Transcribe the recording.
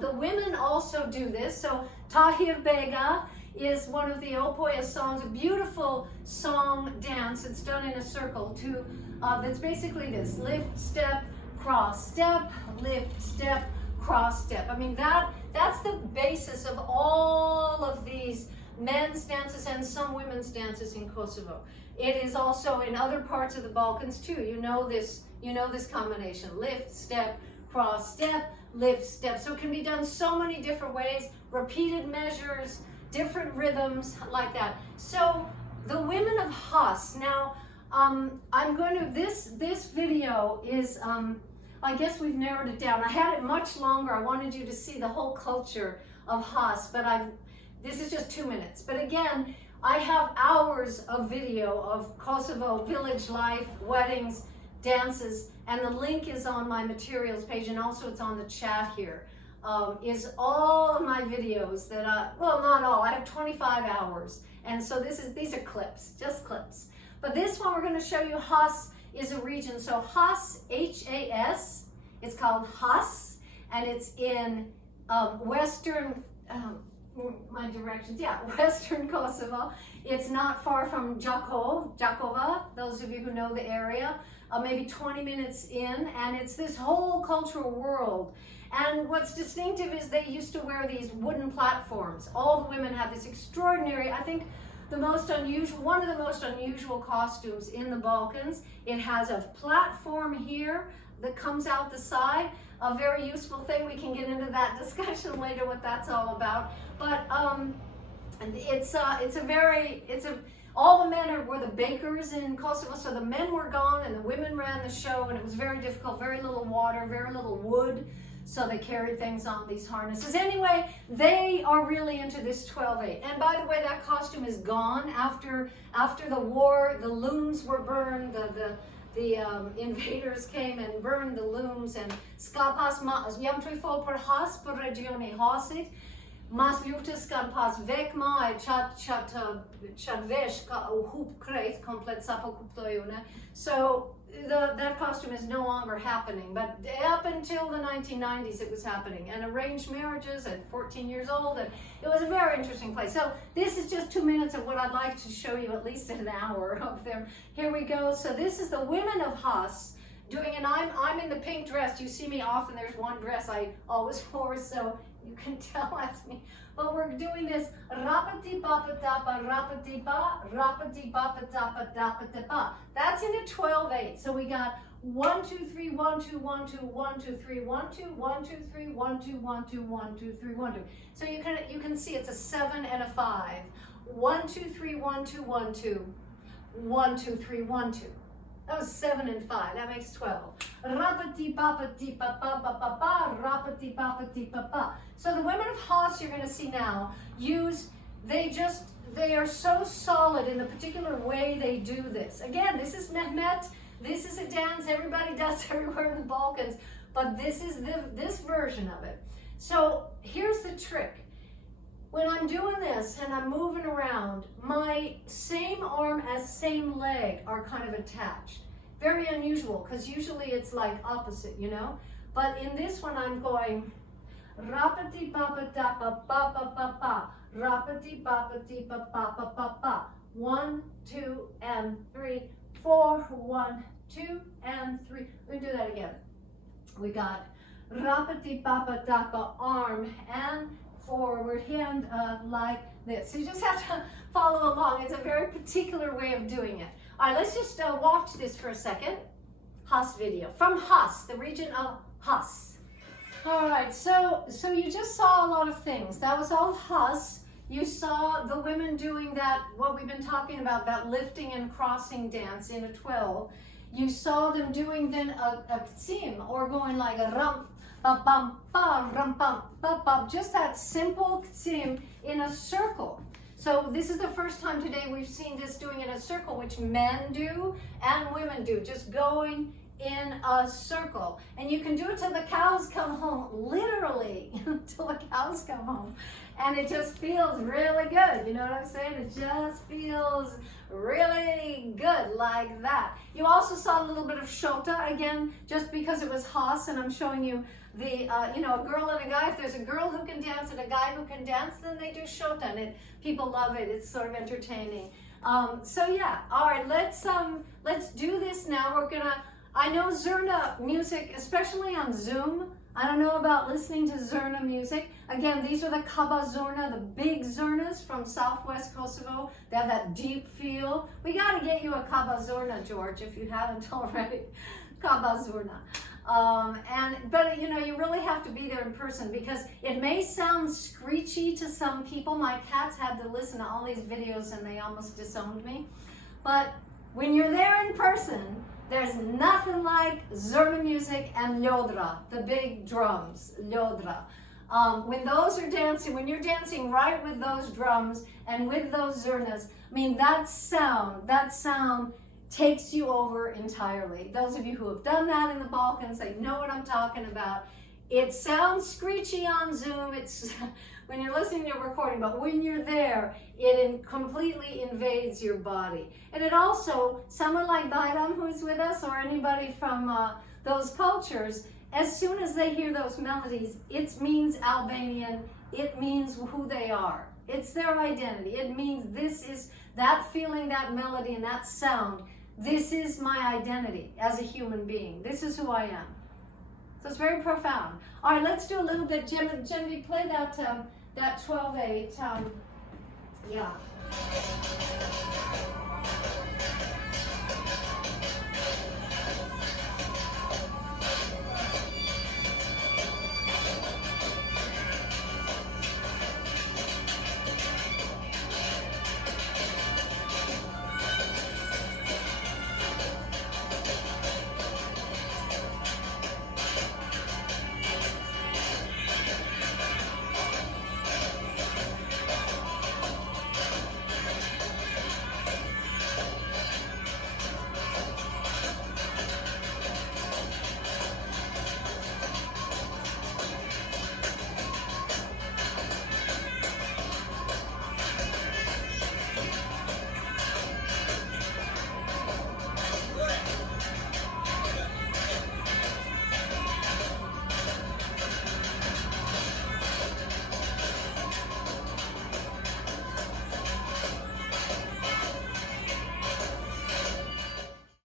The women also do this. So Tahir Bega is one of the Opoya songs, a beautiful song dance. It's done in a circle to, that's basically this: lift, step, cross, step, lift, step, cross, step. I mean, that's the basis of all of these men's dances and some women's dances in Kosovo. It is also in other parts of the Balkans too. You know this combination: lift, step, cross, step, lift, step. So it can be done so many different ways, repeated measures, different rhythms like that. So the women of Has. Now, I'm going to, this video is, I guess we've narrowed it down. I had it much longer. I wanted you to see the whole culture of Has, but this is just 2 minutes. But again, I have hours of video of Kosovo village life, weddings, dances, and the link is on my materials page, and also it's on the chat here. Is all of my videos that well, not all, I have 25 hours. And so these are clips, just clips. But this one we're going to show you. Has is a region. So Has, H-A-S, it's called Has, and it's in western, my directions, yeah, western Kosovo. It's not far from Jakova, those of you who know the area, maybe 20 minutes in, and it's this whole cultural world. And what's distinctive is they used to wear these wooden platforms. All the women have this extraordinary, I think, one of the most unusual costumes in the Balkans. It has a platform here that comes out the side, a very useful thing. We can get into that discussion later, what that's all about. But all the men were the bakers in Kosovo, so the men were gone and the women ran the show, and it was very difficult, very little water, very little wood. So they carried things on these harnesses. Anyway, they are really into this 12/8. And by the way, that costume is gone after the war. The looms were burned. The invaders came and burned the looms. And skapas jam të fol për Has, për regioni Hasit. Mas luftës kanë pas vekma e çat vesh ka u hub krejt komplet sapo kuptoj une. So that costume is no longer happening, but up until the 1990s it was happening, and arranged marriages at 14 years old, and it was a very interesting place. So this is just 2 minutes of what I'd like to show you, at least an hour of them. Here we go. So this is the women of Has doing, and I'm in the pink dress. You see me often. There's one dress I always wore, so you can tell that's me. But we're doing this rapati papa tapa rapati pa rapati papa tapa tapa tapa. That's in a 12/8. So we got 1 2 3 1 2 1 2 1 2 3 1 2 1 2 3 1 2 1 2 1 2 3 1 2. So you can see it's a 7 and a 5. 1 2 3 1 2 1 2 1 2 3 1 2. That was 7 and 5. That makes 12. Rapati papati papa papa pa rapati papati papa. So the women of Has, you're going to see now, they are so solid in the particular way they do this. Again, this is Mehmet. This is a dance everybody does everywhere in the Balkans, but this is this version of it. So here's the trick. When I'm doing this and I'm moving around, my same arm as same leg are kind of attached. Very unusual, because usually it's like opposite, you know? But in this one I'm going rapati papa tapa papa papa rapati papati papa papa pa. 1 2 and 3 4 1 2 and 3. We do that again. We got rapati papa tapa, arm and forward hand like this. So you just have to follow along. It's a very particular way of doing it. All right, let's just watch this for a second. Has video from Has, the region of Has. All right, so you just saw a lot of things. That was all Has. You saw the women doing that, what we've been talking about, that lifting and crossing dance in a 12. You saw them doing then a kcim, or going like a ram, ba bam, ba ram bam, ba bam. Just that simple kcim in a circle. So this is the first time today we've seen this doing in a circle, which men do and women do, just going in a circle. And you can do it till the cows come home, literally, till the cows come home. And it just feels really good. You know what I'm saying? It just feels really good like that. You also saw a little bit of shota, again, just because it was Haas, and I'm showing you the, you know, a girl and a guy. If there's a girl who can dance and a guy who can dance, then they do shota, and people love it. It's sort of entertaining. So yeah, all right, let's do this now. We're gonna, I know Zurna music, especially on Zoom. I don't know about listening to Zurna music. Again, these are the Kaba Zurna, the big Zurnas from southwest Kosovo. They have that deep feel. We gotta get you a Kaba Zurna, George, if you haven't already. Kaba Zurna. But you know, you really have to be there in person, because it may sound screechy to some people. My cats had to listen to all these videos and they almost disowned me. But when you're there in person, there's nothing like Zurna music and Ljodra, the big drums, Ljodra. When those are dancing, when you're dancing right with those drums and with those Zurnas, I mean, that sound takes you over entirely. Those of you who have done that in the Balkans, they know what I'm talking about. It sounds screechy on Zoom, it's when you're listening to a recording, but when you're there, it completely invades your body. And it also, someone like Bayram who's with us, or anybody from those cultures, as soon as they hear those melodies, it means Albanian, it means who they are. It's their identity. It means this is, that feeling, that melody, and that sound, this is my identity as a human being. This is who I am. So it's very profound. All right, let's do a little bit. Genevieve, play that 12/8. Yeah.